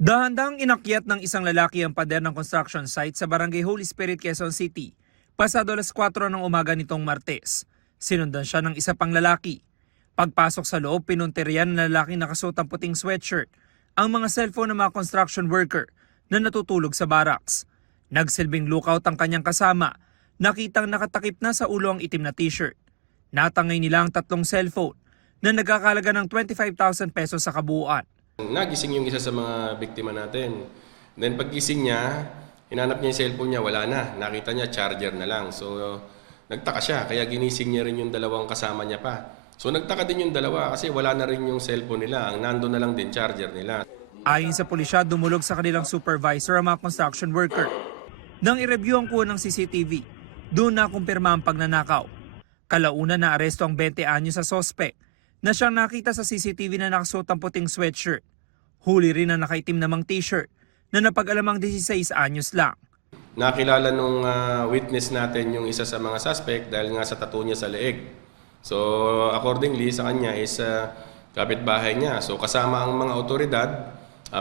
Dahan-dahang inakyat ng isang lalaki ang pader ng construction site sa Barangay Holy Spirit, Quezon City, pasado alas 4 ng umaga nitong Martes. Sinundan siya ng isa pang lalaki. Pagpasok sa loob, pinunterian ng lalaking nakasuot ang puting sweatshirt ang mga cellphone ng mga construction worker na natutulog sa barracks. Nagsilbing lookout ang kanyang kasama, nakitang nakatakip na sa ulo ang itim na t-shirt. Natangay nila ang 3 cellphone na nagkakalaga ng 25,000 pesos sa kabuuan. Nagising yung isa sa mga biktima natin. Then paggising niya, hinanap niya yung cellphone niya, wala na. Nakita niya charger na lang. So nagtaka siya, kaya ginising niya rin yung dalawang kasama niya pa. So nagtaka din yung dalawa kasi wala na rin yung cellphone nila. Ang nando na lang din charger nila. Ayon sa pulisya, dumulog sa kanilang supervisor ang mga construction worker. Nang i-review ang kuha ng CCTV, doon na kumpirma ang pagnanakaw. Kalauna na aresto ang 20 anyo sa sospek na siyang nakita sa CCTV na nakasuot ang puting sweatshirt. Huli rin ang nakaitim namang t-shirt na napag-alamang 16 anyos lang. Nakilala nung witness natin yung isa sa mga suspect dahil nga sa tattoo niya sa leeg. So accordingly sa kanya is kapitbahay niya. So kasama ang mga otoridad,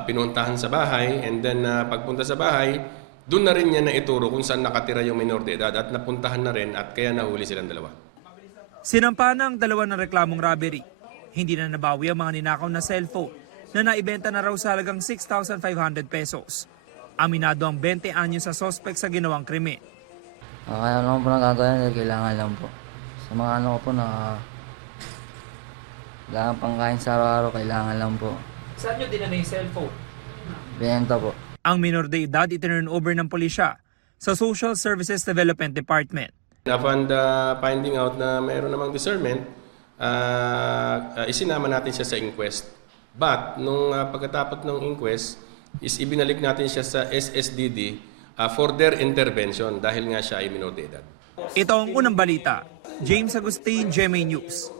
pinuntahan sa bahay, and then pagpunta sa bahay, doon na rin niya naituro kung saan nakatira yung minor de edad at napuntahan na rin at kaya nahuli silang dalawa. Sinampa na ang dalawa ng reklamong robbery. Hindi na nabawi ang mga ninakaw na cellphone na naibenta na raw sa halagang 6,500 pesos. Aminado ang 20 anyo sa sospek sa ginawang krimen. Kaya naman po nagagawin, kailangan lang po. Sa mga ano ko po na kailangan pangkain sa araw-araw, kailangan lang po. Saan nyo dinala yung cellphone? Benta po. Ang minor de edad itinurn over ng pulisya sa Social Services Development Department. Upon the finding out na mayroon namang discernment, isinama natin siya sa inquest. But nung pagkatapos ng inquest, is ibinalik natin siya sa SSDD for their intervention dahil nga siya ay minor de edad. Ito ang unang balita. James Agustin, GMA News.